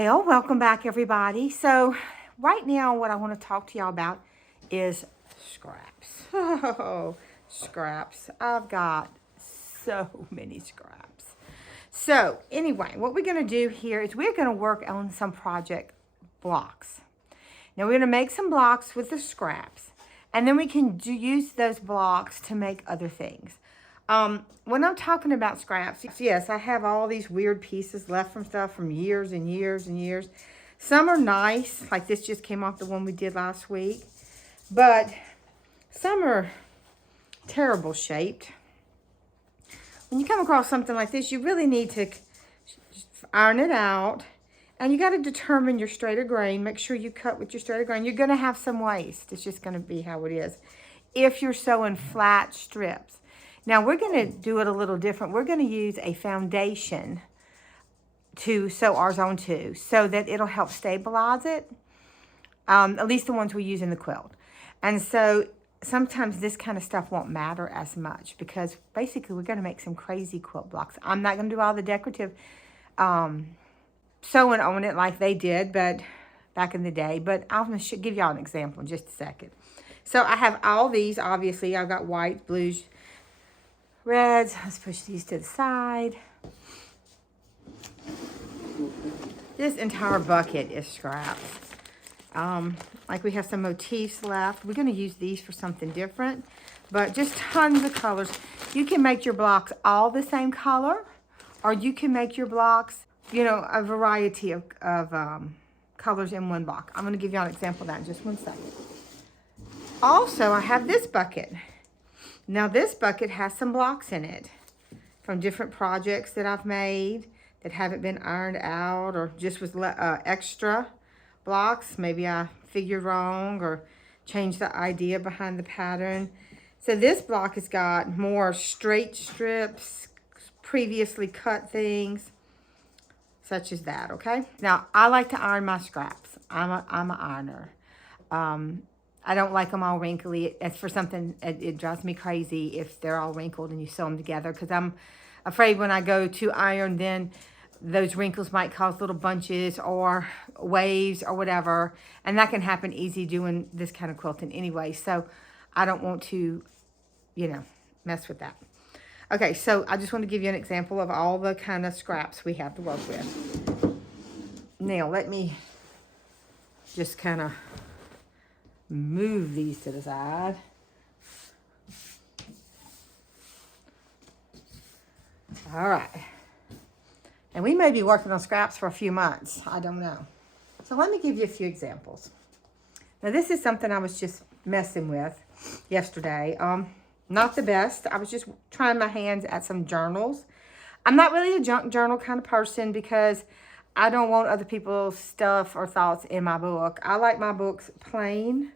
Well, welcome back, everybody. So, right now, what I want to talk to y'all about is scraps. Oh, scraps. I've got so many scraps. So, anyway, what we're going to do here is we're going to work on some project blocks. Now, we're going to make some blocks with the scraps, and then we can use those blocks to make other things. When I'm talking about scraps, yes, I have all these weird pieces left from stuff from years and years and years. Some are nice, like this just came off the one we did last week, but some are terrible shaped. When you come across something like this, you really need to iron it out, and you got to determine your straighter grain. Make sure you cut with your straighter grain. You're going to have some waste. It's just going to be how it is if you're sewing flat strips. Now, we're going to do it a little different. We're going to use a foundation to sew ours onto so that it'll help stabilize it, at least the ones we use in the quilt. And so sometimes this kind of stuff won't matter as much because basically we're going to make some crazy quilt blocks. I'm not going to do all the decorative sewing on it like they did but back in the day, but I'm going to give y'all an example in just a second. So I have all these, obviously. I've got whites, blues, reds. Let's push these to the side. This entire bucket is scraps. Like we have some motifs left. We're going to use these for something different, but just tons of colors. You can make your blocks all the same color, or you can make your blocks, you know, a variety of colors in one block. I'm going to give you an example of that in just one second. Also, I have this bucket. Now, this bucket has some blocks in it from different projects that I've made that haven't been ironed out or just was extra blocks. Maybe I figured wrong or changed the idea behind the pattern. So this block has got more straight strips, previously cut things, such as that, okay? Now, I like to iron my scraps. I'm an ironer. I don't like them all wrinkly. It's for something, it drives me crazy if they're all wrinkled and you sew them together, because I'm afraid when I go to iron, then those wrinkles might cause little bunches or waves or whatever, and that can happen easy doing this kind of quilting anyway, so I don't want to, you know, mess with that. Okay, so I just want to give you an example of all the kind of scraps we have to work with. Now, let me just kind of move these to the side. All right. And we may be working on scraps for a few months. I don't know. So let me give you a few examples. Now, this is something I was just messing with yesterday. Not the best. I was just trying my hands at some journals. I'm not really a junk journal kind of person because I don't want other people's stuff or thoughts in my book. I like my books plain,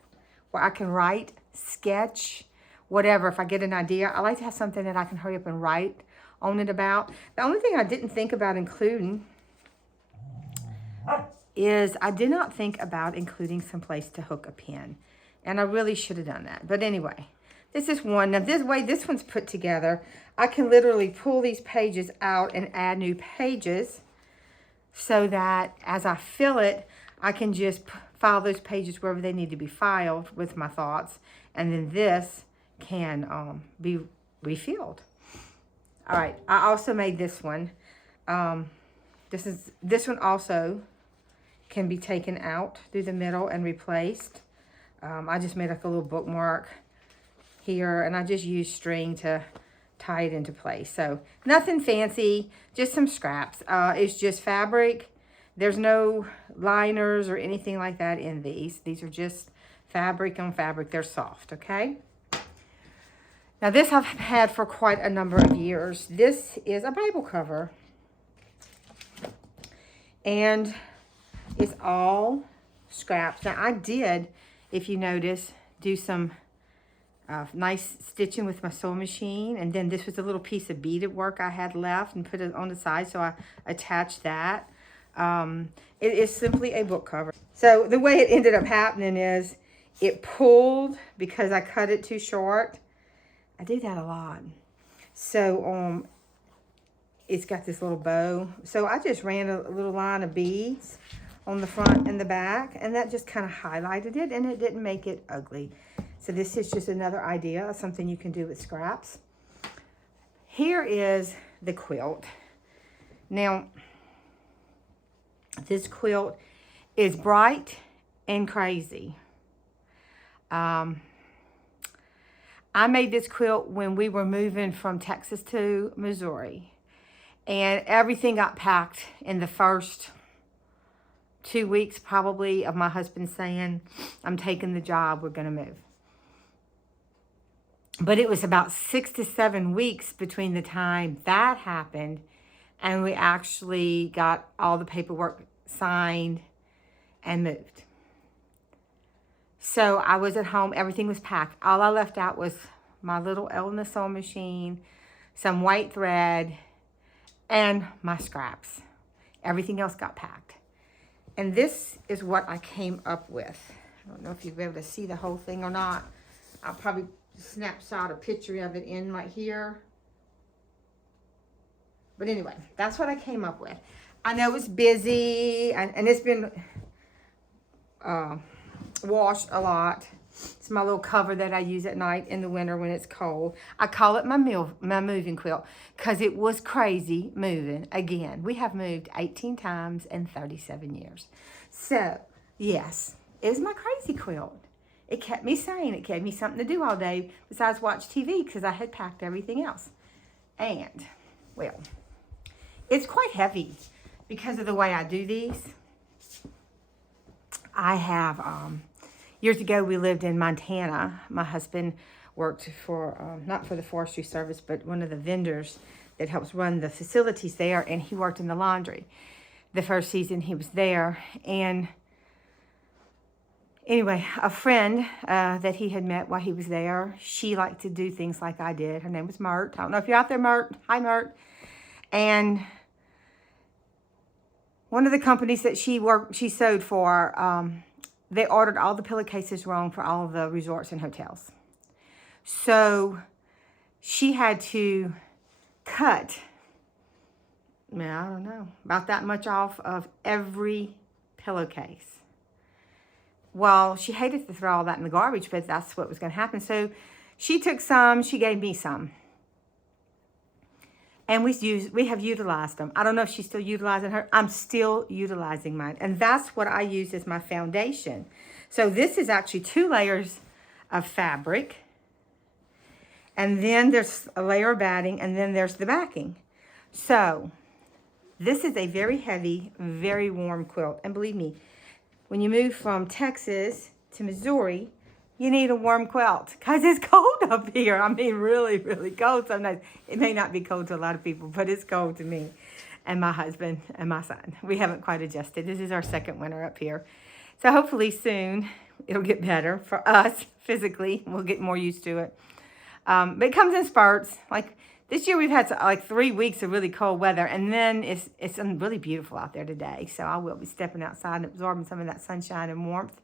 where I can write, sketch, whatever. If I get an idea, I like to have something that I can hurry up and write on it about. The only thing I didn't think about including is I did not think about including some place to hook a pin. And I really should have done that. But anyway, this is one. Now, this way this one's put together, I can literally pull these pages out and add new pages so that as I fill it, I can just file those pages wherever they need to be filed with my thoughts. And then this can be refilled. All right, I also made this one. This one also can be taken out through the middle and replaced. I just made like a little bookmark here, and I just used string to tie it into place. So nothing fancy, just some scraps. It's just fabric. There's no liners or anything like that in these. These are just fabric on fabric. They're soft, okay? Now, this I've had for quite a number of years. This is a Bible cover. And it's all scraps. Now, I did, if you notice, do some nice stitching with my sewing machine. And then this was a little piece of beaded work I had left and put it on the side, so I attached that. It is simply a book cover. So the way it ended up happening is it pulled because I cut it too short. I do that a lot. So it's got this little bow. So I just ran a little line of beads on the front and the back, and that just kind of highlighted it, and it didn't make it ugly. So this is just another idea of something you can do with scraps. Here is the quilt. Now, this quilt is bright and crazy. I made this quilt when we were moving from Texas to Missouri, and everything got packed in the first 2 weeks probably of my husband saying, I'm taking the job, we're going to move. But it was about 6 to 7 weeks between the time that happened and we actually got all the paperwork signed and moved. So I was at home, everything was packed. All I left out was my little Elna sewing machine, some white thread, and my scraps. Everything else got packed. And this is what I came up with. I don't know if you'll be able to see the whole thing or not. I'll probably snapshot a picture of it in right here. But anyway, that's what I came up with. I know it's busy and it's been washed a lot. It's my little cover that I use at night in the winter when it's cold. I call it my moving quilt because it was crazy moving. Again, we have moved 18 times in 37 years. So, yes, it was my crazy quilt. It kept me sane. It gave me something to do all day besides watch TV because I had packed everything else. And, well, it's quite heavy because of the way I do these. I have, years ago we lived in Montana. My husband worked for, not for the Forestry Service, but one of the vendors that helps run the facilities there, and he worked in the laundry. The first season he was there, and anyway, a friend that he had met while he was there, she liked to do things like I did. Her name was Mert. I don't know if you're out there, Mert. Hi, Mert. And one of the companies that she sewed for, they ordered all the pillowcases wrong for all of the resorts and hotels. So she had to cut, I don't know, about that much off of every pillowcase. Well, she hated to throw all that in the garbage, but that's what was going to happen. So she took some, she gave me some. And we have utilized them. I don't know if she's still utilizing her. I'm still utilizing mine. And that's what I use as my foundation. So this is actually 2 layers of fabric. And then there's a layer of batting, and then there's the backing. So this is a very heavy, very warm quilt. And believe me, when you move from Texas to Missouri, you need a warm quilt because it's cold up here. I mean, really, really cold sometimes. It may not be cold to a lot of people, but it's cold to me and my husband and my son. We haven't quite adjusted. This is our second winter up here. So hopefully soon it'll get better for us physically. We'll get more used to it. But it comes in spurts. Like this year we've had like 3 weeks of really cold weather, and then it's really beautiful out there today. So I will be stepping outside and absorbing some of that sunshine and warmth.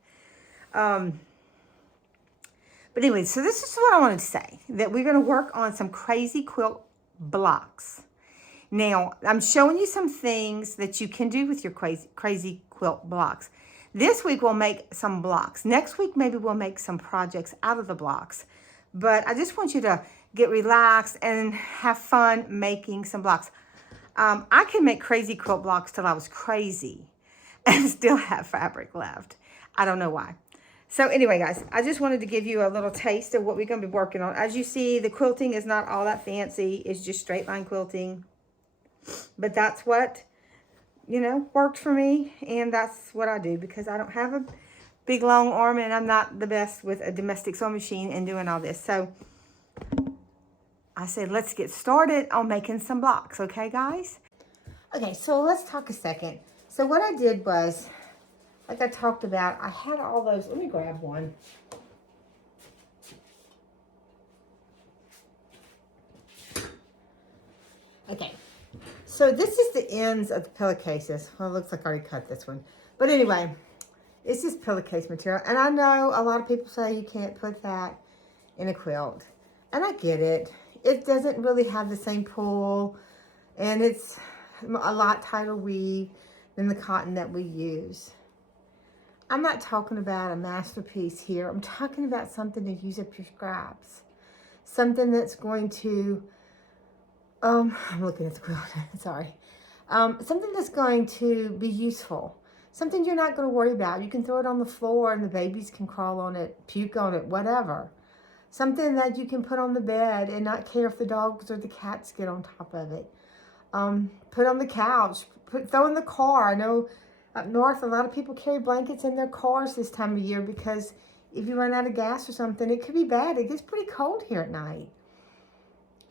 But anyway, so this is what I wanted to say, that we're going to work on some crazy quilt blocks. Now, I'm showing you some things that you can do with your crazy quilt blocks. This week we'll make some blocks. Next week maybe we'll make some projects out of the blocks. But I just want you to get relaxed and have fun making some blocks. I can make crazy quilt blocks till I was crazy and still have fabric left. I don't know why. So anyway, guys, I just wanted to give you a little taste of what we're going to be working on. As you see, the quilting is not all that fancy. It's just straight line quilting. But that's what, worked for me. And that's what I do because I don't have a big, long arm and I'm not the best with a domestic sewing machine and doing all this. So I said, let's get started on making some blocks. Okay, guys? Okay, so let's talk a second. So what I did was, like I talked about, I had all those. Let me grab one. Okay. So this is the ends of the pillowcases. Well, it looks like I already cut this one. But anyway, it's just pillowcase material. And I know a lot of people say you can't put that in a quilt. And I get it. It doesn't really have the same pull And it's a lot tighter weave than the cotton that we use. I'm not talking about a masterpiece here. I'm talking about something to use up your scraps. Something that's going to, I'm looking at the quilt, sorry. Something that's going to be useful. Something you're not going to worry about. You can throw it on the floor and the babies can crawl on it, puke on it, whatever. Something that you can put on the bed and not care if the dogs or the cats get on top of it. Put on the couch, throw in the car. I know up north, a lot of people carry blankets in their cars this time of year because if you run out of gas or something, it could be bad. It gets pretty cold here at night.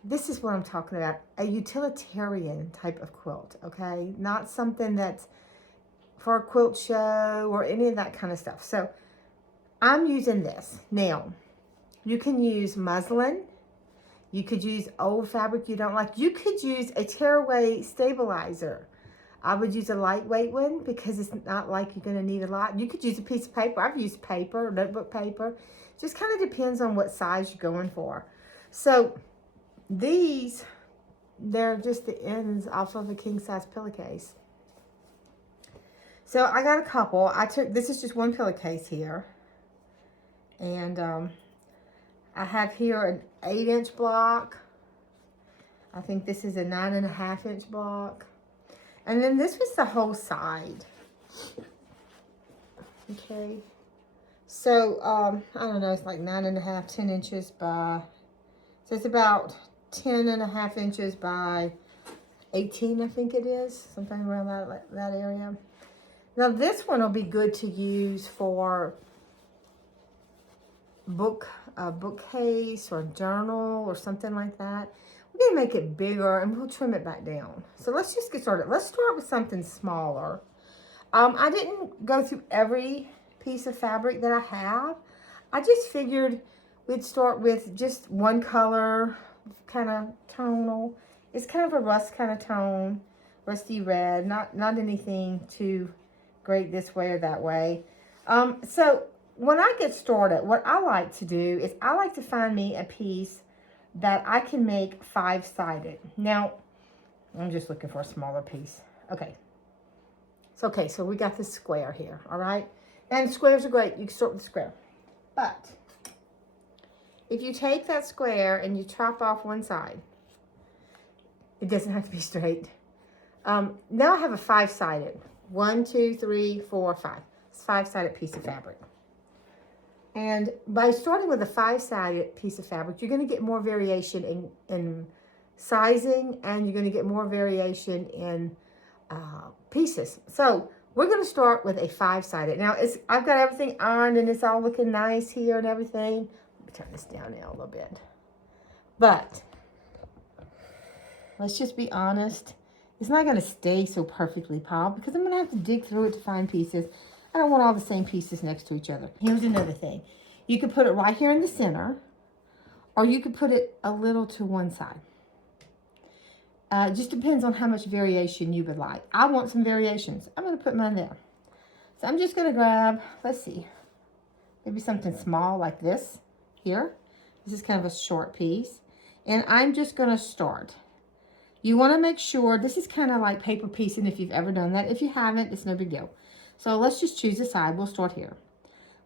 This is what I'm talking about, a utilitarian type of quilt, okay? Not something that's for a quilt show or any of that kind of stuff. So I'm using this. Now, you can use muslin. You could use old fabric you don't like. You could use a tearaway stabilizer. I would use a lightweight one because it's not like you're going to need a lot. You could use a piece of paper. I've used paper, notebook paper. Just kind of depends on what size you're going for. So these, they're just the ends off of a king-size pillowcase. So I got a couple. This is just one pillowcase here. And I have here an 8-inch block. I think this is a 9.5-inch block. And then this was the whole side. Okay. So, I don't know, it's like 9.5, 10 inches by, so it's about 10.5 inches by 18, I think it is. Something around that area. Now this one will be good to use for bookcase or journal or something like that. We're gonna make it bigger and we'll trim it back down. So let's just get started. Let's start with something smaller. I didn't go through every piece of fabric that I have. I just figured we'd start with just one color, kind of tonal. It's kind of a rust kind of tone, rusty red, not anything too great this way or that way. So when I get started, what I like to do is I like to find me a piece that I can make 5-sided. Now, I'm just looking for a smaller piece. Okay. So we got this square here, all right? And squares are great. You can start with a square. But if you take that square and you chop off one side, it doesn't have to be straight. Now I have a 5-sided. 1, 2, 3, 4, 5. It's a 5-sided piece of fabric. And by starting with a 5-sided piece of fabric, you're going to get more variation in sizing, and you're going to get more variation in pieces. So we're going to start with a 5-sided. Now I've got everything ironed and it's all looking nice here and everything. Let me turn this down now a little bit. But let's just be honest. It's not going to stay so perfectly piled because I'm going to have to dig through it to find pieces. I don't want all the same pieces next to each other. Here's another thing. You could put it right here in the center, or you could put it a little to one side. It just depends on how much variation you would like. I want some variations. I'm going to put mine there. So I'm just going to grab, let's see, maybe something small like this here. This is kind of a short piece. And I'm just going to start. You want to make sure, this is kind of like paper piecing if you've ever done that. If you haven't, it's no big deal. So let's just choose a side. We'll start here.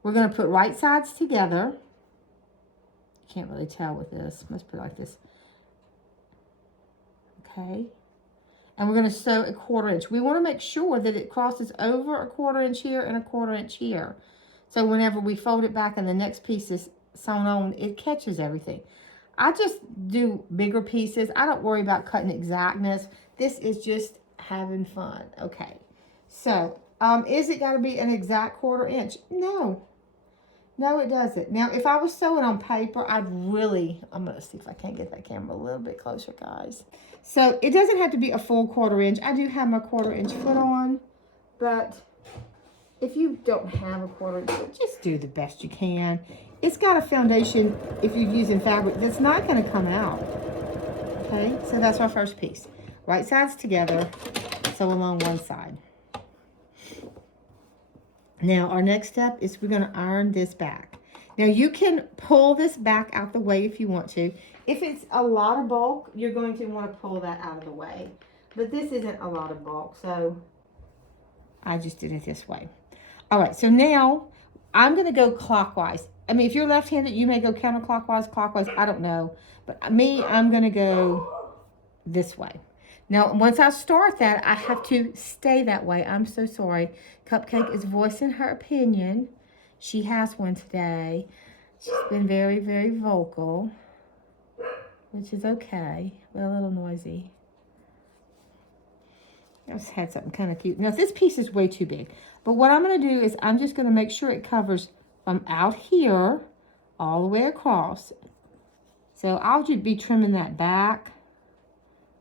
We're going to put right sides together. Can't really tell with this. Let's put it like this. Okay. And we're going to sew a 1/4 inch. We want to make sure that it crosses over a 1/4 inch here and a 1/4 inch here. So whenever we fold it back and the next piece is sewn on, it catches everything. I just do bigger pieces. I don't worry about cutting exactness. This is just having fun. Okay. So, is it got to be an exact 1/4 inch? No. No, it doesn't. Now, if I was sewing on paper, I'm going to see if I can't get that camera a little bit closer, guys. So, it doesn't have to be a full 1/4 inch. I do have my 1/4 inch foot on, but if you don't have a 1/4 inch, just do the best you can. It's got a foundation, if you're using fabric, that's not going to come out. Okay, so that's our first piece. Right sides together, sew along one side. Now, our next step is we're going to iron this back. Now, you can pull this back out the way if you want to. If it's a lot of bulk, you're going to want to pull that out of the way. But this isn't a lot of bulk, so I just did it this way. All right, so now I'm going to go clockwise. I mean, if you're left-handed, you may go counterclockwise, clockwise, I don't know. But me, I'm going to go this way. Now, once I start that, I have to stay that way. I'm so sorry. Cupcake is voicing her opinion. She has one today. She's been very, very vocal, which is okay, but a little noisy. I just had something kind of cute. Now, this piece is way too big. But what I'm going to do is I'm just going to make sure it covers from out here all the way across. So I'll just be trimming that back.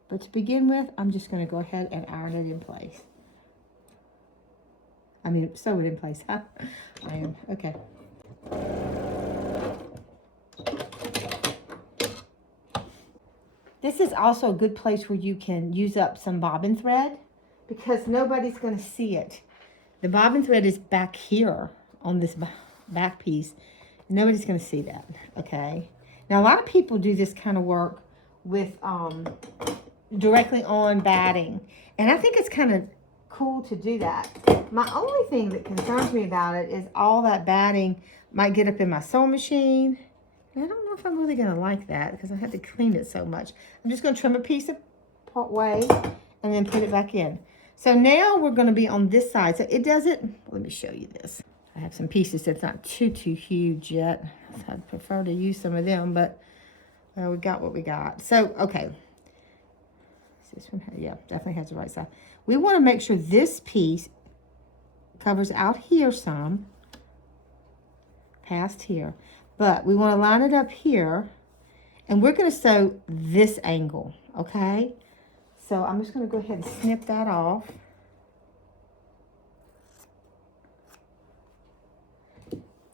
But to begin with, I'm just going to go ahead and iron it in place. I mean, sew it in place, huh? Iron. Okay. This is also a good place where you can use up some bobbin thread because nobody's going to see it. The bobbin thread is back here on this back piece. Nobody's going to see that, okay? Now, a lot of people do this kind of work with directly on batting. And I think it's kind of cool to do that. My only thing that concerns me about it is all that batting might get up in my sewing machine. And I don't know if I'm really going to like that because I have to clean it so much. I'm just going to trim a piece of part way and then put it back in. So now we're going to be on this side. So it doesn't, let me show you this. I have some pieces that's not too huge yet. So I'd prefer to use some of them, but we got what we got. So, okay. This one, yeah, definitely has the right side. We want to make sure this piece covers out here some, past here. But we want to line it up here, and we're going to sew this angle, okay? So I'm just going to go ahead and snip that off.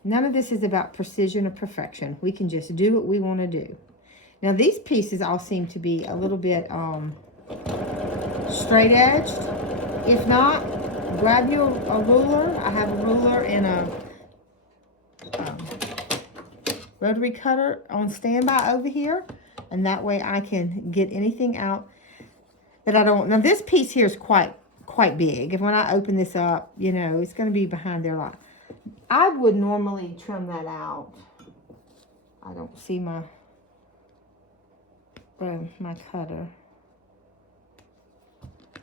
None of this is about precision or perfection. We can just do what we want to do. Now these pieces all seem to be a little bit straight edged. If not, grab you a ruler. I have a ruler and a rotary cutter on standby over here, and that way I can get anything out that I don't. Now this piece here is quite big. If when I open this up, you know, it's going to be behind there a lot. I would normally trim that out. I don't see my cutter.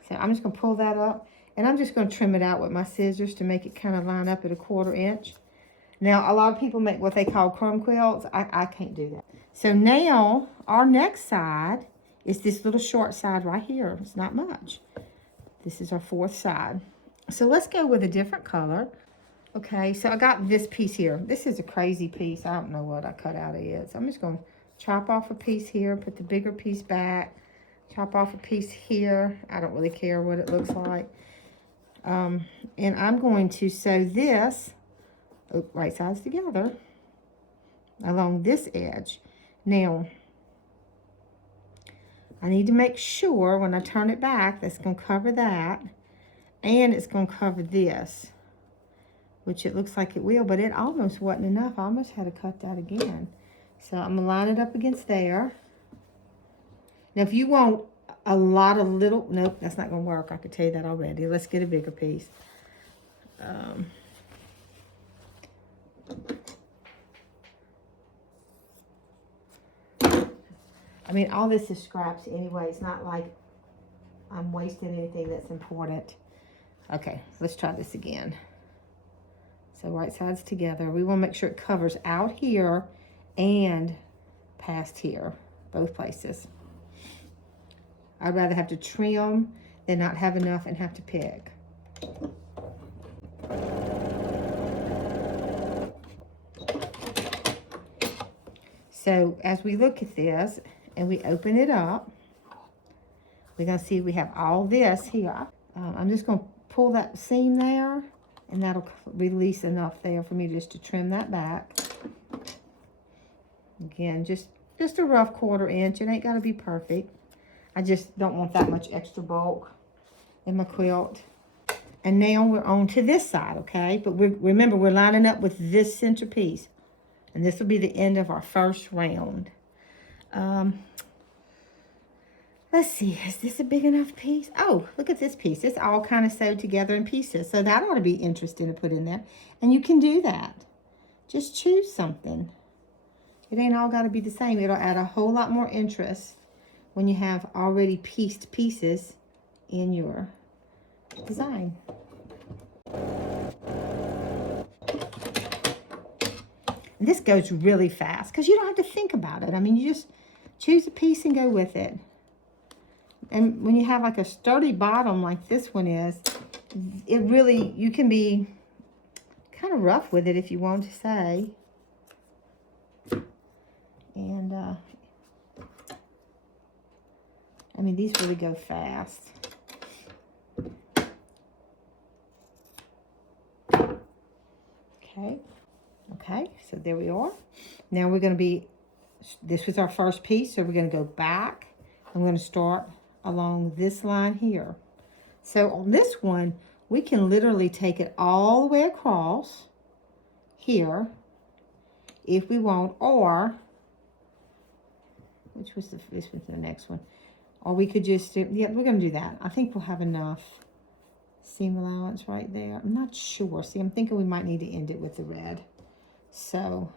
So I'm just going to pull that up, and I'm just going to trim it out with my scissors to make it kind of line up at a 1/4 inch. Now, a lot of people make what they call crumb quilts. I can't do that. So now, our next side is this little short side right here. It's not much. This is our 4th side. So let's go with a different color. Okay, so I got this piece here. This is a crazy piece. I don't know what I cut out of it. So I'm just going to chop off a piece here, put the bigger piece back, chop off a piece here. I don't really care what it looks like. And I'm going to sew this, right sides together, along this edge. Now, I need to make sure when I turn it back, that's going to cover that, and it's going to cover this, which it looks like it will, but it almost wasn't enough. I almost had to cut that again. So I'm going to line it up against there. Now, if you want a lot of little, nope, that's not going to work. I could tell you that already. Let's get a bigger piece. I mean, all this is scraps anyway. It's not like I'm wasting anything that's important. Okay, let's try this again. So right sides together. We want to make sure it covers out here and past here, both places. I'd rather have to trim than not have enough and have to pick. So as we look at this and we open it up, we're going to see we have all this here. I'm just going to pull that seam there, and that'll release enough there for me just to trim that back. Again, just a rough 1/4 inch. It ain't got to be perfect. I just don't want that much extra bulk in my quilt. And now we're on to this side, okay? But remember, we're lining up with this centerpiece. And this will be the end of our first round. Let's see, is this a big enough piece? Oh, look at this piece. It's all kind of sewed together in pieces. So that ought to be interesting to put in there. And you can do that. Just choose something. It ain't all got to be the same. It'll add a whole lot more interest when you have already pieced pieces in your design. And this goes really fast because you don't have to think about it. I mean, you just choose a piece and go with it. And when you have like a sturdy bottom like this one is, it really, you can be kind of rough with it if you want to say. And, I mean, these really go fast. Okay. Okay, so there we are. Now we're going to be, this was our first piece, so we're going to go back. I'm going to start along this line here. So on this one, we can literally take it all the way across here if we want, or, which was this was the next one. Or we could just do, yeah, we're going to do that. I think we'll have enough seam allowance right there. I'm not sure. See, I'm thinking we might need to end it with the red. So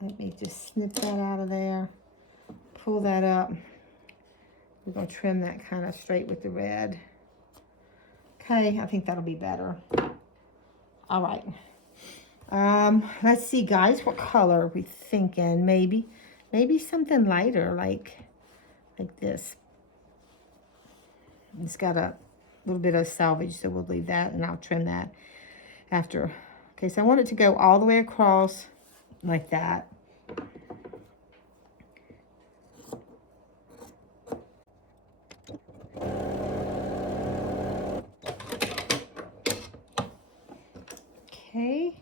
let me just snip that out of there, pull that up. We're going to trim that kind of straight with the red. Okay, I think that'll be better. All right. Let's see, guys, what color are we thinking? Maybe something lighter, like this. It's got a little bit of salvage, so we'll leave that, and I'll trim that after. Okay, so I want it to go all the way across like that. Okay.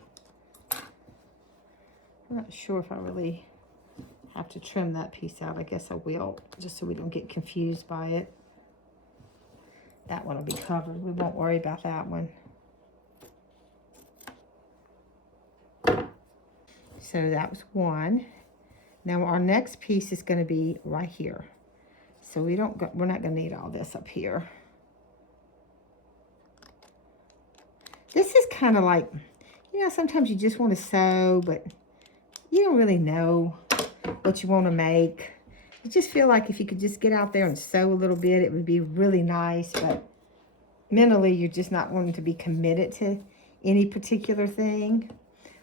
I'm not sure if I really have to trim that piece out. I guess I will, just so we don't get confused by it. That one will be covered. We won't worry about that one. So that was one. Now our next piece is going to be right here. So we're not going to need all this up here. This is kind of like, you know, sometimes you just want to sew, but you don't really know what you want to make. You just feel like if you could just get out there and sew a little bit, it would be really nice, but mentally you're just not wanting to be committed to any particular thing.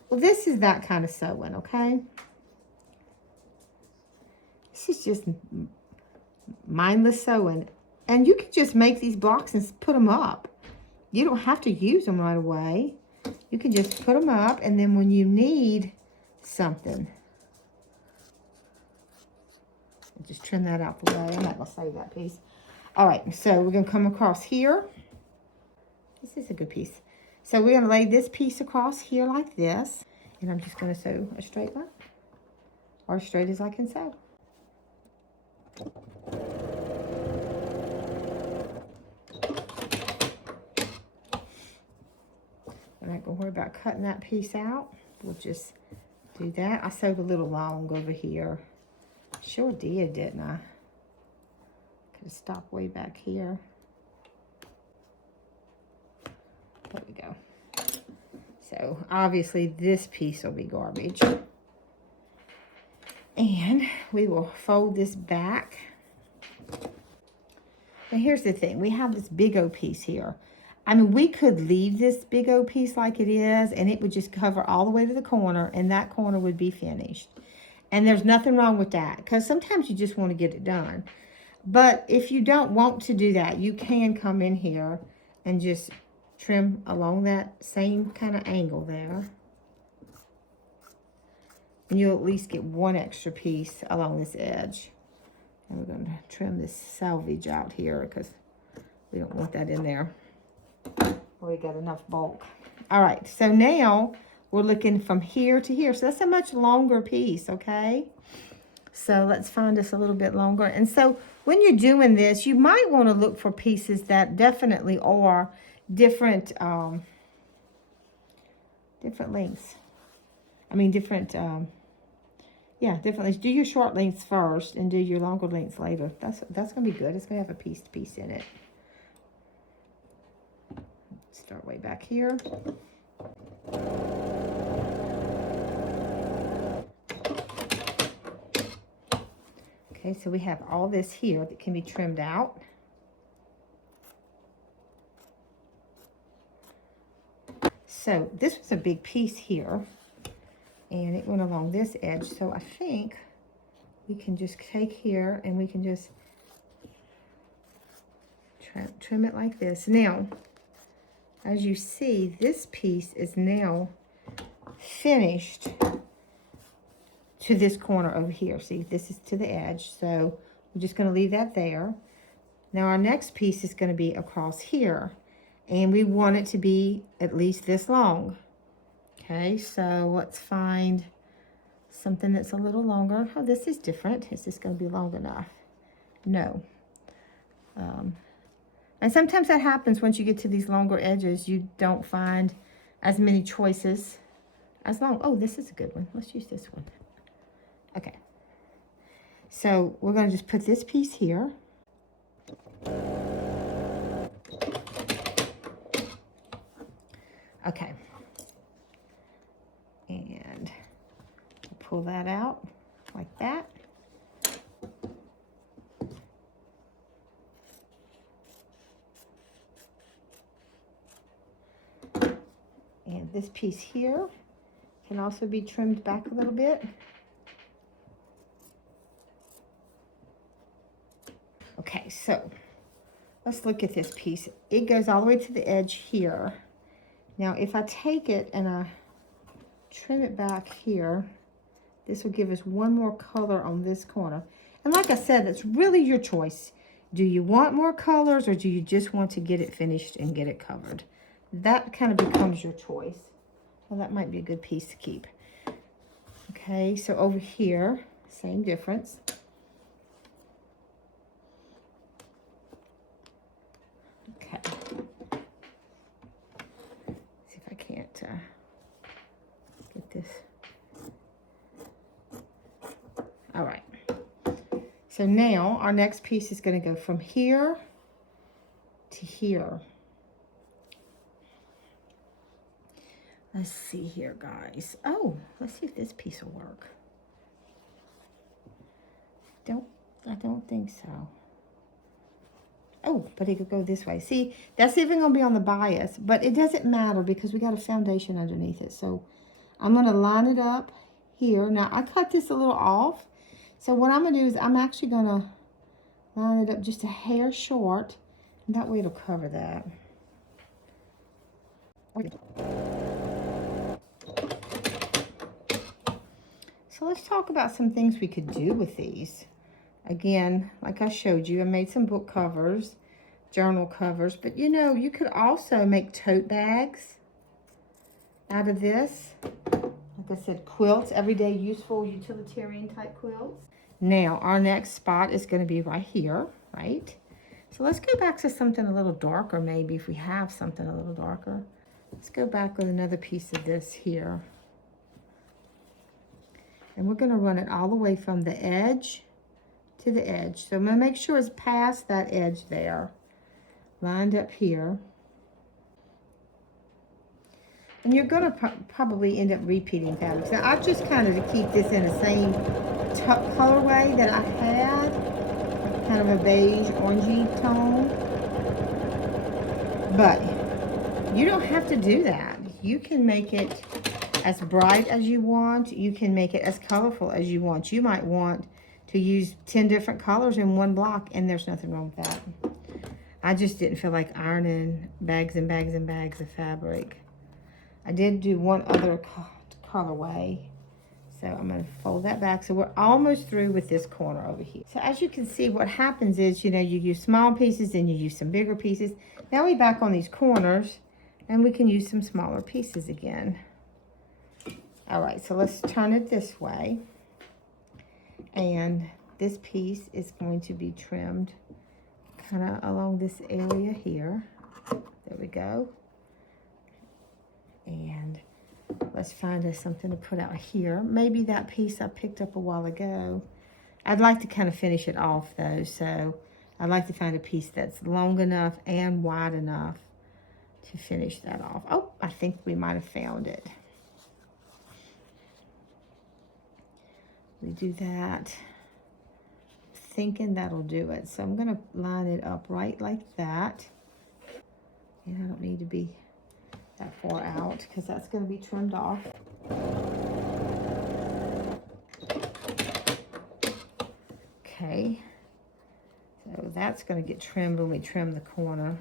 Well, this is that kind of sewing, okay? This is just mindless sewing. And you can just make these blocks and put them up. You don't have to use them right away. You can just put them up, and then when you need something, just trim that out the way. I'm not going to save that piece. All right, so we're going to come across here. This is a good piece. So we're going to lay this piece across here like this. And I'm just going to sew a straight line. Or as straight as I can sew. I'm not going to worry about cutting that piece out. We'll just do that. I sewed a little long over here. Sure did, didn't I? Could have stopped way back here. There we go. So obviously this piece will be garbage. And we will fold this back. Now here's the thing. We have this big O piece here. I mean, we could leave this big O piece like it is, and it would just cover all the way to the corner, and that corner would be finished. And there's nothing wrong with that, because sometimes you just want to get it done. But if you don't want to do that, you can come in here and just trim along that same kind of angle there. And you'll at least get one extra piece along this edge. And we're going to trim this salvage out here because we don't want that in there. We got enough bulk. All right, so now we're looking from here to here. So that's a much longer piece, okay? So let's find us a little bit longer. And so when you're doing this, you might want to look for pieces that definitely are different, different lengths. I mean, different Yeah, definitely. Do your short lengths first and do your longer lengths later. That's gonna be good. It's gonna have a piece to piece in it. Start way back here. Okay, so we have all this here that can be trimmed out. So this was a big piece here, and it went along this edge. So I think we can just take here and we can just trim it like this. Now, as you see, this piece is now finished to this corner over here. See, this is to the edge, so we're just going to leave that there. Now our next piece is going to be across here, and we want it to be at least this long. Okay, so let's find something that's a little longer. Oh, this is different. Is this going to be long enough? No. And sometimes that happens once you get to these longer edges. You don't find as many choices as long. Oh, this is a good one. Let's use this one. Okay. So we're going to just put this piece here. Okay. And pull that out like that. And this piece here can also be trimmed back a little bit. Okay, so let's look at this piece. It goes all the way to the edge here. Now, if I take it and I trim it back here, this will give us one more color on this corner. And like I said, it's really your choice. Do you want more colors, or do you just want to get it finished and get it covered? That kind of becomes your choice. Well, that might be a good piece to keep. Okay, so over here, same difference. Okay. See if I can't get this. All right. So now our next piece is going to go from here to here. Let's see here, guys. Oh, let's see if this piece will work. I don't think so. Oh, but it could go this way. See, that's even going to be on the bias, but it doesn't matter because we got a foundation underneath it. So I'm going to line it up here. Now, I cut this a little off. So what I'm going to do is I'm actually going to line it up just a hair short. And that way it'll cover that. So let's talk about some things we could do with these. Again, like I showed you, I made some book covers, journal covers, but you know, you could also make tote bags out of this. Like I said, quilts, everyday useful utilitarian type quilts. Now, our next spot is going to be right here, right? So let's go back to something a little darker, maybe, if we have something a little darker. Let's go back with another piece of this here. And we're going to run it all the way from the edge to the edge. So I'm going to make sure it's past that edge there, lined up here. And you're going to probably end up repeating fabrics. Now, I just kind of to keep this in the same colorway that I had, kind of a beige, orangey tone. But you don't have to do that. You can make it as bright as you want. You can make it as colorful as you want. You might want to use 10 different colors in one block, and there's nothing wrong with that. I just didn't feel like ironing bags and bags and bags of fabric. I did do one other colorway. So I'm going to fold that back. So we're almost through with this corner over here. So as you can see, what happens is, you know, you use small pieces and you use some bigger pieces. Now we're back on these corners, and we can use some smaller pieces again. All right, so let's turn it this way. And this piece is going to be trimmed kind of along this area here. There we go. And Let's find us something to put out here. Maybe that piece I picked up a while ago. I'd like to kind of finish it off though, so I'd like to find a piece that's long enough and wide enough to finish that off. Oh, I think we might have found it. We do that. Thinking that'll do it. So I'm going to line it up right like that. And I don't need to be that far out because that's going to be trimmed off. Okay. So that's going to get trimmed when we trim the corner.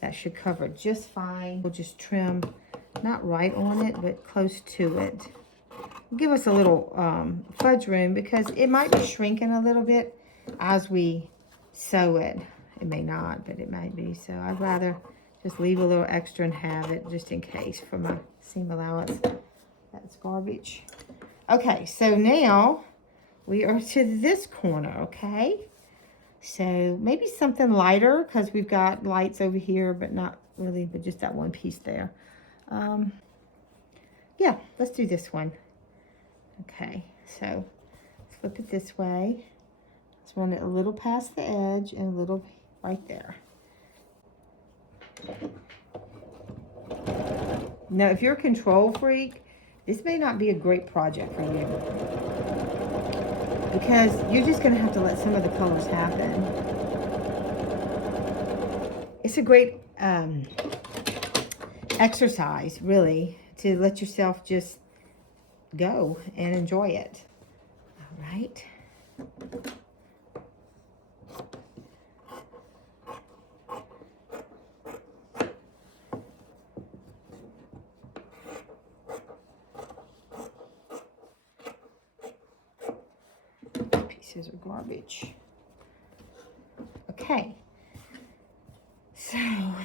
That should cover it just fine. We'll just trim, not right on it, but close to it. Give us a little fudge room because it might be shrinking a little bit as we sew it. It may not, but it might be. So I'd rather just leave a little extra and have it just in case for my seam allowance. That's garbage. Okay, so now we are to this corner, okay? So maybe something lighter because we've got lights over here, but not really, but just that one piece there. Yeah, let's do this one. Okay, so flip it this way. Let's run it a little past the edge and a little right there. Now, if you're a control freak, this may not be a great project for you because you're just going to have to let some of the colors happen. It's a great exercise, really, to let yourself just go and enjoy it. All right. Pieces are garbage. Okay. So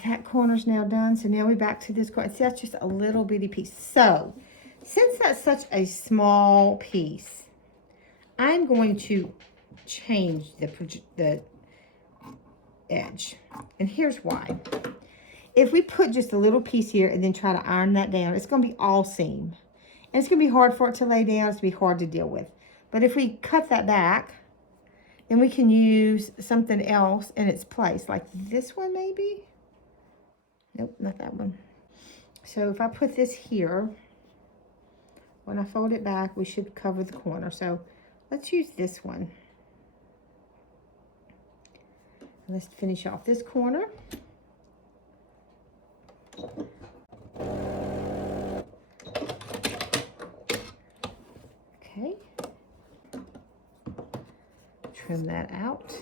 that corner's now done. So now we're back to this corner. See, that's just a little bitty piece. So since that's such a small piece, I'm going to change the edge. And here's why. If we put just a little piece here and then try to iron that down, it's going to be all seam. And it's going to be hard for it to lay down. It's going to be hard to deal with. But if we cut that back, then we can use something else in its place. Like this one maybe? Nope, not that one. So if I put this here, when I fold it back, we should cover the corner. So let's use this one. Let's finish off this corner. Okay. Trim that out.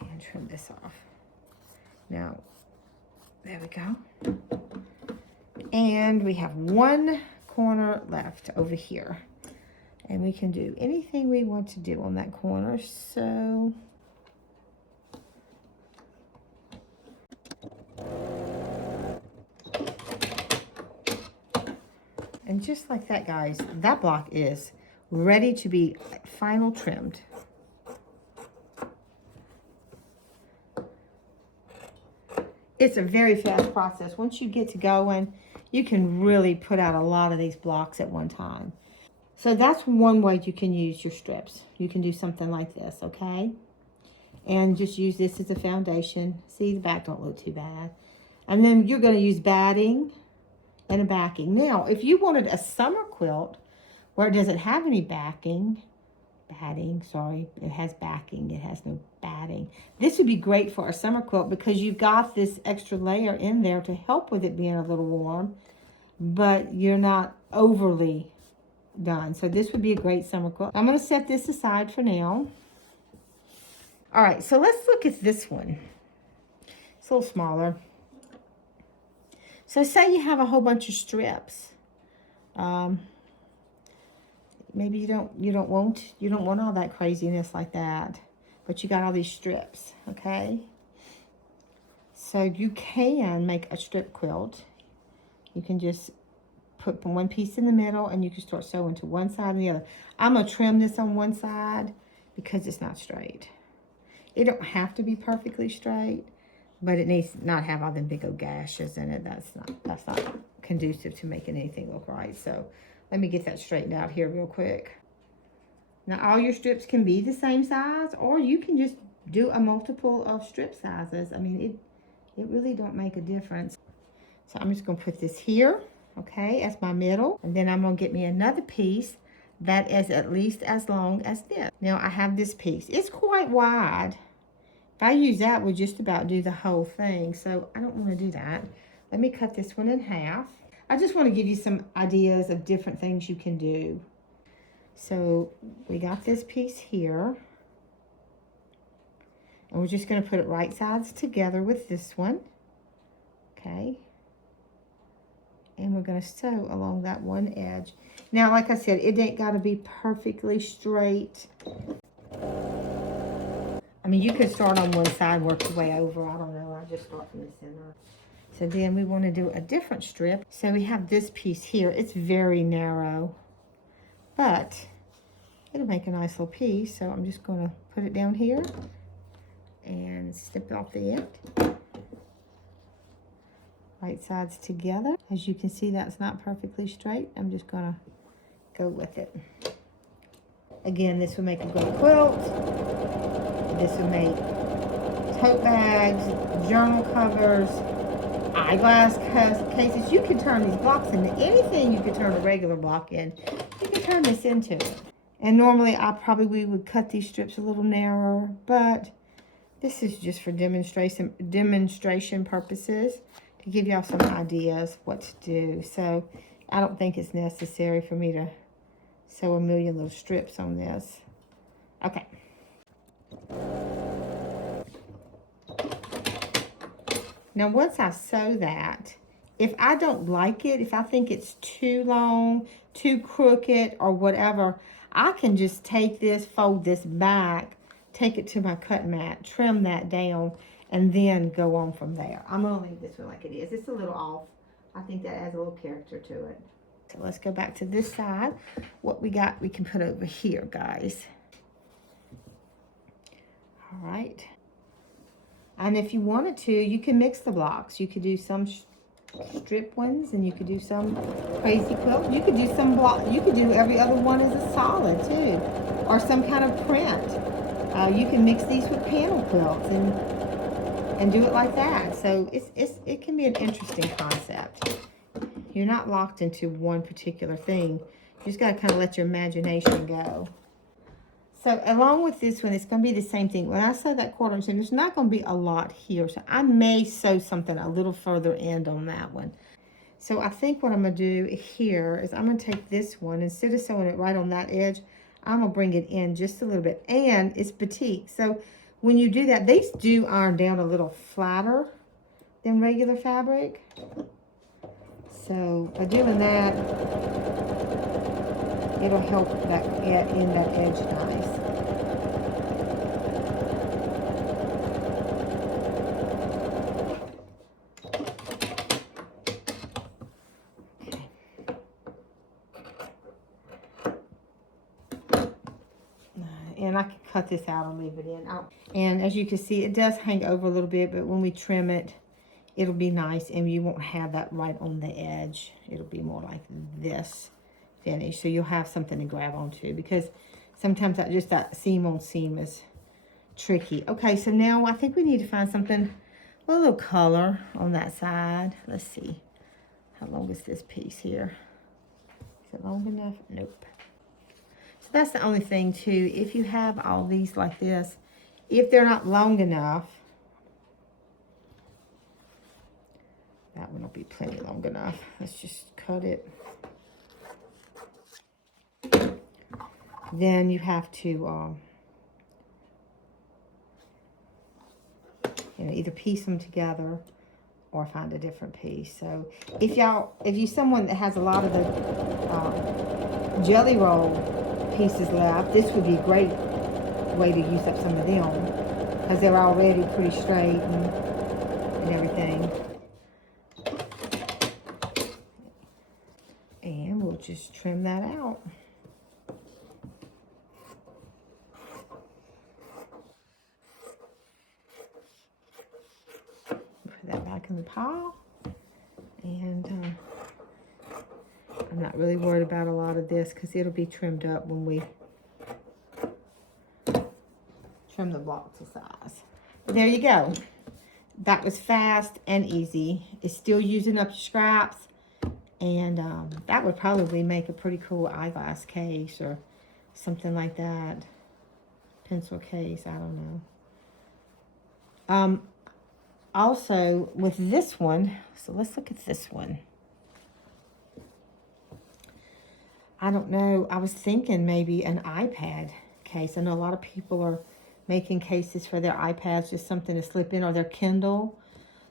And trim this off. Now, there we go. And we have one corner left over here. And we can do anything we want to do on that corner. So and just like that, guys, that block is ready to be final trimmed. It's a very fast process. Once you get to going, you can really put out a lot of these blocks at one time. So that's one way you can use your strips. You can do something like this, okay? And just use this as a foundation. See, the back don't look too bad. And then you're going to use batting and a backing. Now, if you wanted a summer quilt where it doesn't have any batting, it has backing, it has no batting. This would be great for a summer quilt because you've got this extra layer in there to help with it being a little warm, but you're not overly done. So this would be a great summer quilt. I'm going to set this aside for now. All right, so let's look at this one. It's a little smaller. So say you have a whole bunch of strips. Maybe you don't want all that craziness like that, but you got all these strips, okay? So you can make a strip quilt. You can just put one piece in the middle and you can start sewing to one side and the other. I'm gonna trim this on one side because it's not straight. It don't have to be perfectly straight, but it needs to not have all them big old gashes in it. That's not conducive to making anything look right. So let me get that straightened out here real quick. Now all your strips can be the same size, or you can just do a multiple of strip sizes. I mean, it really don't make a difference. So I'm just gonna put this here, okay, as my middle. And then I'm gonna get me another piece that is at least as long as this. Now I have this piece. It's quite wide. If I use that, we'll just about do the whole thing. So I don't wanna do that. Let me cut this one in half. I just wanna give you some ideas of different things you can do. So we got this piece here. And we're just gonna put it right sides together with this one, okay? And we're gonna sew along that one edge. Now, like I said, it ain't gotta be perfectly straight. I mean, you could start on one side, work your way over. I don't know, I just start from the center. So then we wanna do a different strip. So we have this piece here. It's very narrow, but it'll make a nice little piece. So I'm just gonna put it down here and snip off the end. Right sides together. As you can see, that's not perfectly straight. I'm just gonna go with it. Again, this would make a great quilt. This would make tote bags, journal covers, eyeglass cases. You can turn these blocks into anything you could turn a regular block in. You can turn this into it. And normally we would cut these strips a little narrower, but this is just for demonstration purposes, to give y'all some ideas what to do. So I don't think it's necessary for me to sew a million little strips on this. Okay. Now once I sew that, if I don't like it, if I think it's too long, too crooked or whatever, I can just take this, fold this back, take it to my cut mat, trim that down, and then go on from there. I'm gonna leave this one like it is. It's a little off. I think that adds a little character to it. So let's go back to this side. What we got, we can put over here, guys. All right. And if you wanted to, you can mix the blocks. You could do some strip ones, and you could do some crazy quilt. You could do some block. You could do every other one as a solid too, or some kind of print. You can mix these with panel quilts and do it like that. So it can be an interesting concept. You're not locked into one particular thing. You just got to kind of let your imagination go. So along with this one, it's going to be the same thing. When I sew that 1/4 inch in, there's not going to be a lot here. So I may sew something a little further in on that one. So I think what I'm going to do here is I'm going to take this one, instead of sewing it right on that edge, I'm going to bring it in just a little bit. And it's batik. So when you do that, these do iron down a little flatter than regular fabric. So by doing that, it'll help that in that edge nice. And I can cut this out and leave it in. And as you can see, it does hang over a little bit, but when we trim it, it'll be nice, and you won't have that right on the edge. It'll be more like this finish, so you'll have something to grab onto, because sometimes that seam on seam is tricky. Okay, so now I think we need to find something, a little color on that side. Let's see, how long is this piece here? Is it long enough? Nope. So that's the only thing too. If you have all these like this, if they're not long enough, that one will be plenty long enough. Let's just cut it. Then you have to either piece them together or find a different piece. So if you're someone that has a lot of the jelly roll pieces left, this would be a great way to use up some of them, because they're already pretty straight and everything. And we'll just trim that out. back in the pile. And I'm not really worried about a lot of this because it'll be trimmed up when we trim the block to size. But there you go. That was fast and easy. It's still using up your scraps. And that would probably make a pretty cool eyeglass case or something like that. Pencil case, I don't know. Also, with this one, so let's look at this one. I don't know, I was thinking maybe an iPad case. I know a lot of people are making cases for their iPads, just something to slip in, or their Kindle.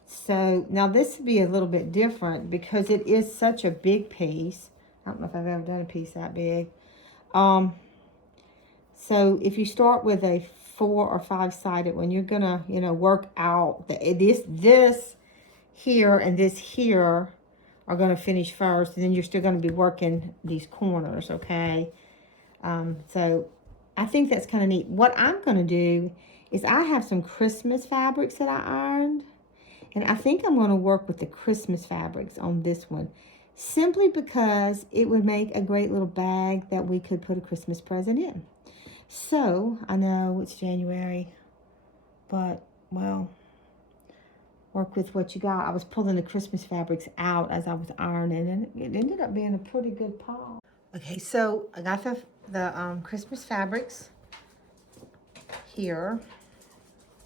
So now this would be a little bit different because it is such a big piece. I don't know if I've ever done a piece that big. So if you start with a 4 or 5 sided one, you're gonna, you know, work out this here and this here are gonna finish first, and then you're still gonna be working these corners, okay? So I think that's kind of neat. What I'm gonna do is I have some Christmas fabrics that I ironed, and I think I'm gonna work with the Christmas fabrics on this one, simply because it would make a great little bag that we could put a Christmas present in. So, I know it's January, but, well, work with what you got. I was pulling the Christmas fabrics out as I was ironing, and it ended up being a pretty good pile. Okay, so I got the Christmas fabrics here.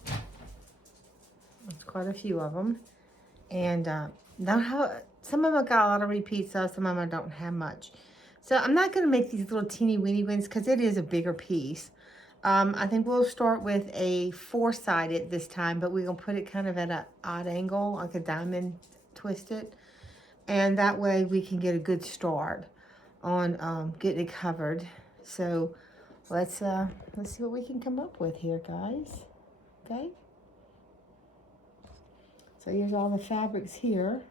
There's quite a few of them. And some of them got a lot of repeats, so some of them I don't have much. So I'm not going to make these little teeny weeny ones because it is a bigger piece. I think we'll start with a 4-sided this time, but we're going to put it kind of at an odd angle, like a diamond twist it. And that way we can get a good start on getting it covered. So let's see what we can come up with here, guys. Okay. So here's all the fabrics here.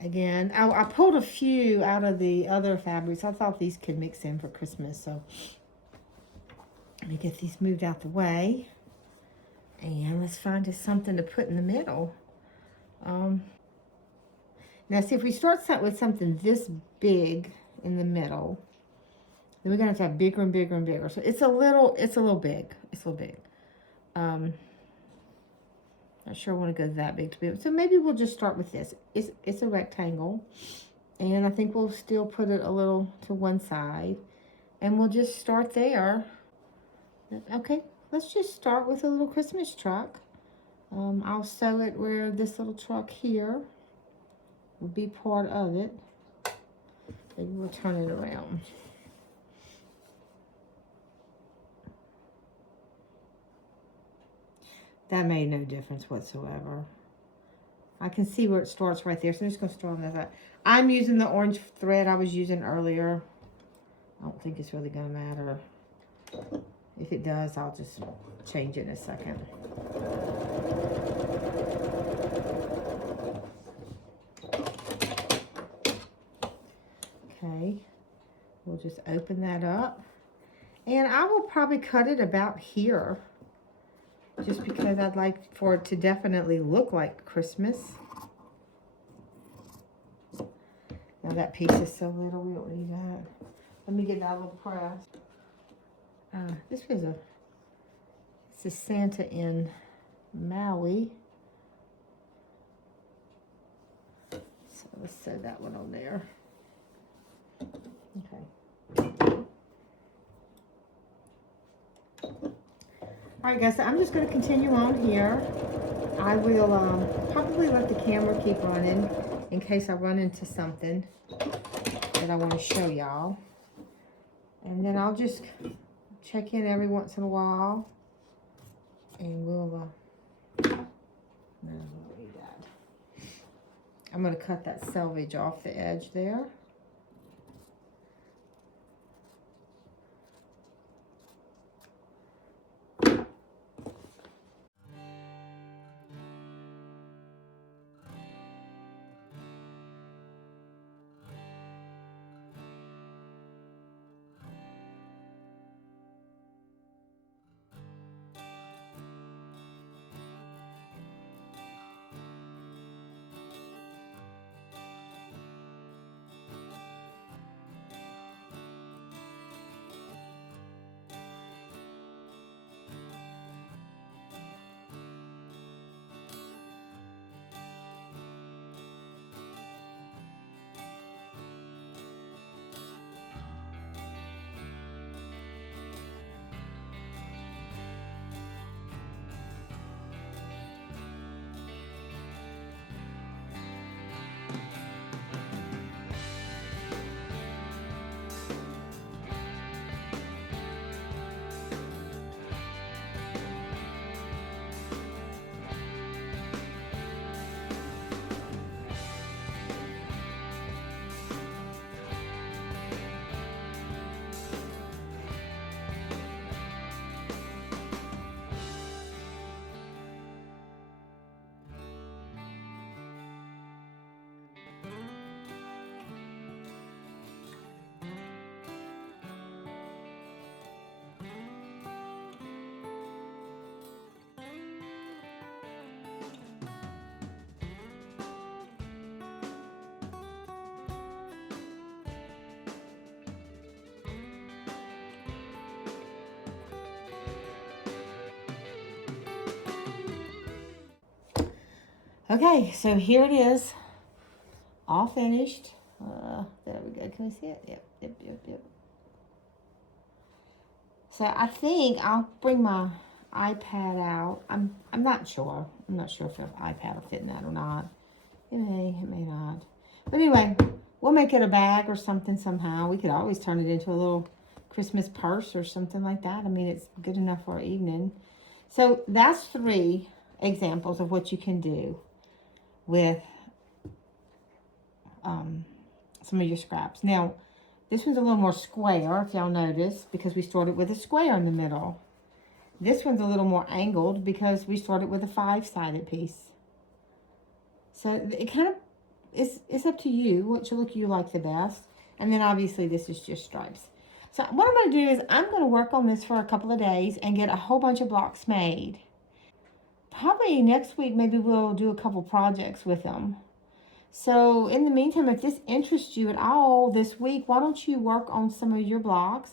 Again, I pulled a few out of the other fabrics. I thought these could mix in for Christmas, so let me get these moved out the way. And let's find us something to put in the middle. Now, see, if we start with something this big in the middle, then we're going to have bigger and bigger and bigger. So it's a little big. It's a little big. Not sure I want to go that big to be able. So maybe we'll just start with this. It's a rectangle, and I think we'll still put it a little to one side, and we'll just start there. Okay, let's just start with a little Christmas truck. I'll sew it where this little truck here will be part of it. Maybe we'll turn it around. That made no difference whatsoever. I can see where it starts right there, so I'm just going to start on that. I'm using the orange thread I was using earlier. I don't think it's really going to matter. If it does, I'll just change it in a second. Okay, we'll just open that up. And I will probably cut it about here, just because I'd like for it to definitely look like Christmas. Now that piece is so little, we don't need that. Let me get that little press. This was it's a Santa in Maui. So let's sew that one on there. Okay. Alright guys, so I'm just going to continue on here. I will probably let the camera keep running in case I run into something that I want to show y'all. And then I'll just check in every once in a while. And we'll, no, I don't need that. I'm going to cut that selvage off the edge there. Okay, so here it is, all finished. There we go. Can we see it? Yep. So I think I'll bring my iPad out. I'm not sure. I'm not sure if the iPad will fit in that or not. It may not. But anyway, we'll make it a bag or something somehow. We could always turn it into a little Christmas purse or something like that. I mean, it's good enough for our evening. So that's 3 examples of what you can do with some of your scraps. Now, this one's a little more square, if y'all notice, because we started with a square in the middle. This one's a little more angled because we started with a 5-sided piece. So it kind of, it's up to you, which look you like the best. And then obviously this is just stripes. So what I'm going to do is I'm going to work on this for a couple of days and get a whole bunch of blocks made. Probably next week, maybe we'll do a couple projects with them. So in the meantime, if this interests you at all this week, why don't you work on some of your blocks?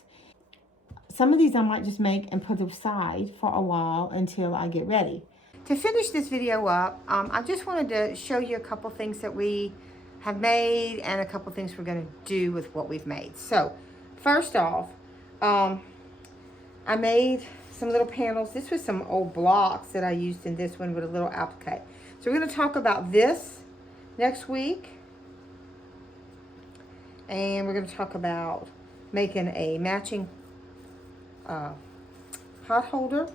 Some of these I might just make and put aside for a while until I get ready. To finish this video up, I just wanted to show you a couple things that we have made and a couple things we're going to do with what we've made. So first off, I made some little panels. This was some old blocks that I used in this one with a little applique. So we're going to talk about this next week. And we're going to talk about making a matching hot holder.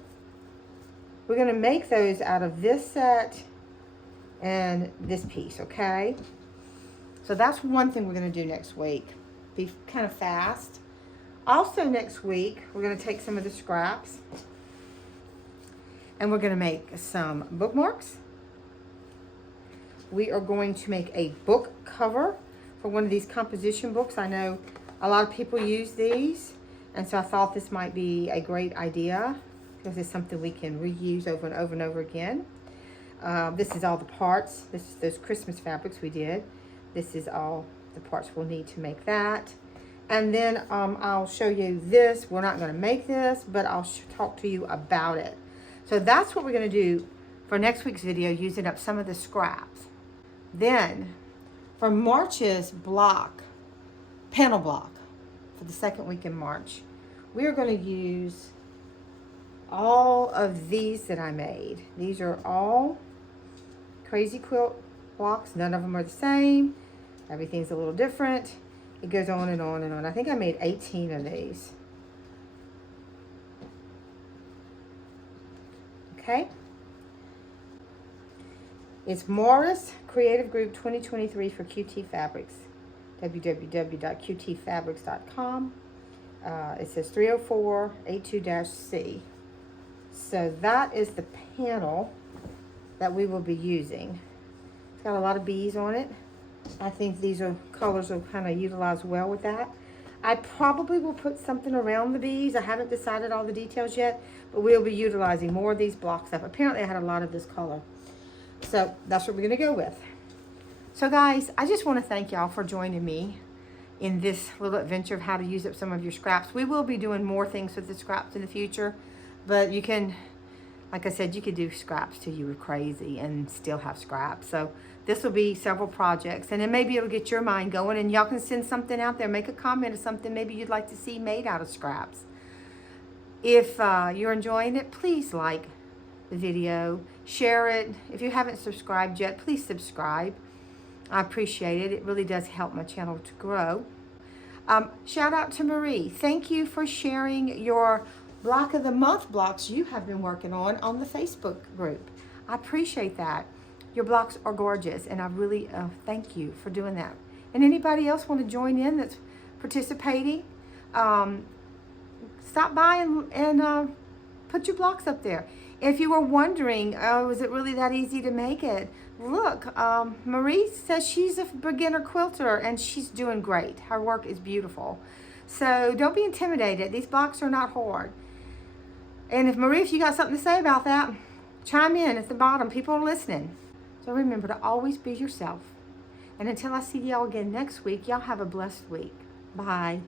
We're going to make those out of this set and this piece, okay? So that's one thing we're going to do next week. Be kind of fast. Also next week, we're going to take some of the scraps and we're going to make some bookmarks. We are going to make a book cover for one of these composition books. I know a lot of people use these, and so I thought this might be a great idea because it's something we can reuse over and over and over again. This is all the parts. This is those Christmas fabrics we did. This is all the parts we'll need to make that. And then I'll show you this. We're not going to make this, but I'll talk to you about it. So that's what we're going to do for next week's video, using up some of the scraps. Then for March's block, panel block, for the second week in March, we're going to use all of these that I made. These are all Crazy Quilt blocks. None of them are the same. Everything's a little different. It goes on and on and on. I think I made 18 of these. Okay. It's Morris Creative Group 2023 for QT Fabrics. www.qtfabrics.com. It says 30482-C. So that is the panel that we will be using. It's got a lot of bees on it. I think these colors will kind of utilize well with that. I probably will put something around the bees. I haven't decided all the details yet, but we'll be utilizing more of these blocks up. Apparently I had a lot of this color. So that's what we're going to go with. So guys, I just want to thank y'all for joining me in this little adventure of how to use up some of your scraps. We will be doing more things with the scraps in the future, but you can, like I said, you could do scraps till you were crazy and still have scraps. So this will be several projects, and then maybe it'll get your mind going, and y'all can send something out there, make a comment or something maybe you'd like to see made out of scraps. If you're enjoying it, please like the video, share it. If you haven't subscribed yet, please subscribe. I appreciate it. It really does help my channel to grow. Shout out to Marie. Thank you for sharing your Block of the Month blocks you have been working on the Facebook group. I appreciate that. Your blocks are gorgeous, and I really thank you for doing that. And anybody else want to join in that's participating, stop by and put your blocks up there. If you were wondering, oh, is it really that easy to make it? Look, Marie says she's a beginner quilter and she's doing great. Her work is beautiful. So don't be intimidated. These blocks are not hard. And if Marie, if you got something to say about that, chime in at the bottom. People are listening. So remember to always be yourself. And until I see y'all again next week, y'all have a blessed week. Bye.